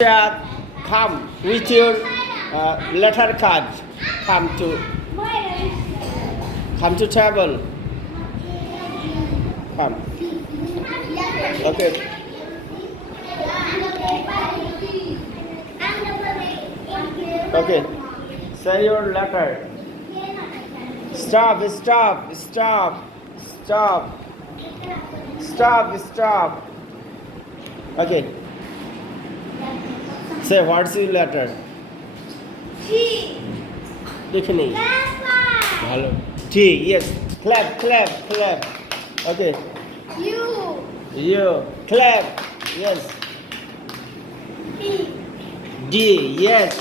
Come with your letter card. Come to table. Come. Okay. Okay. Say your letter. Stop. Okay. Say what's your letter? T. দেখে নেই ভালো T. Yes. Clap. Okay. U. Clap. Yes. D. Yes.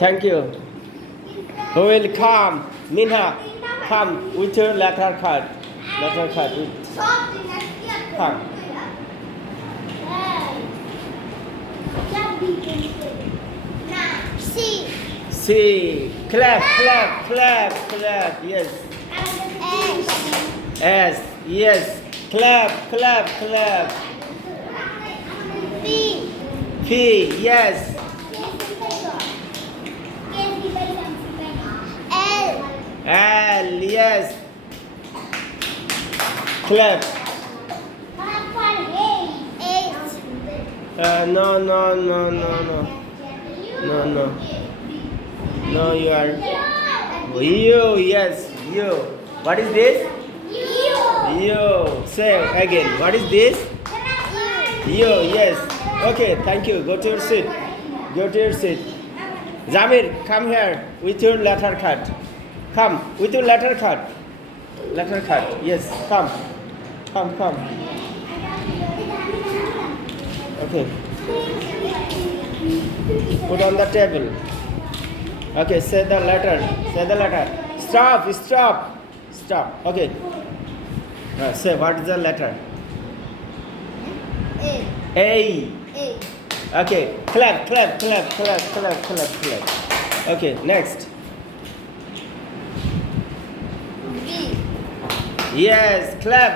Thank you. Who will come? Minha. Come with your letter card. Come. C. Clap. Yes. S. Yes. Clap. P. Yes. L. Yes. Clap. No. No, you are. U. Yes. U. What is this? U. Say again. What is this? U. Yes. Okay. Thank you. Go to your seat. Zamir, come here with your letter card. Come with your letter card. Yes. Come. Okay. Put on the table. Okay, say the letter. Stop. Okay. Say what is the letter? A. Okay. Clap. Okay, next. B. Yes, clap.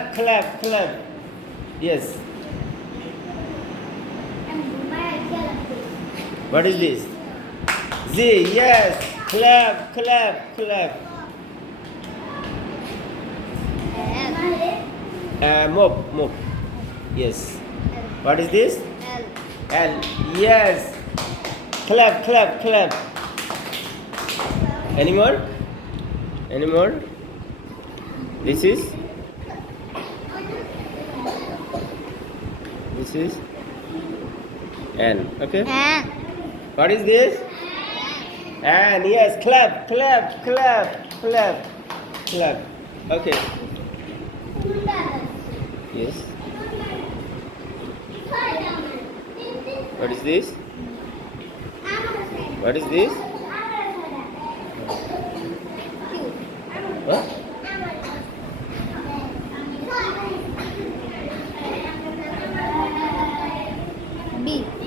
Yes. What is this? Z. Yes. Clap. Mop. Yes. What is this? L. Yes. Clap. Any more? This is N. Okay. What is this? And yes, clap. Okay. Yes. What is this? What?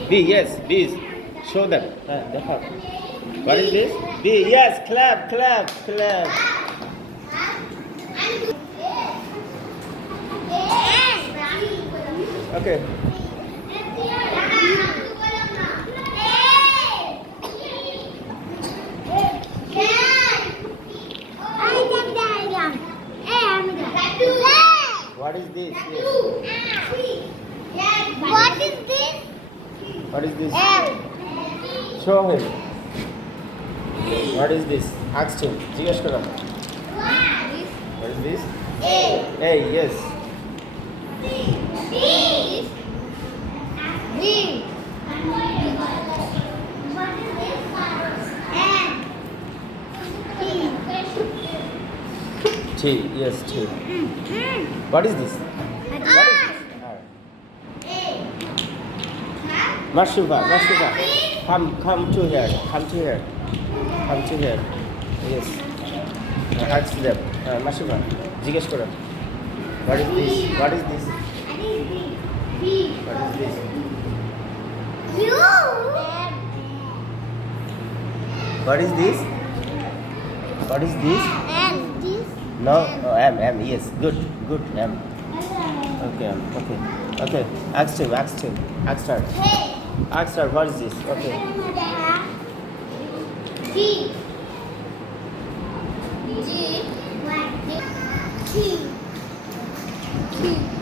B. Yes. Bees. Show them. What is this? B. Yes. Clap. Okay. What is this? What is this? Show him. What is this? Ask him. জিজ্ঞেস করো. What is this? A. Yes. T. Yes, T. What is this? Mashuba. Come to here. Yes. Ask them. Mashuba. জিজ্ঞেস করো. What is this? What is this? No, M. Yes, good, M. Okay. Okay. Act 2. Act start. Act start. What is this? Okay. G. G. T. T.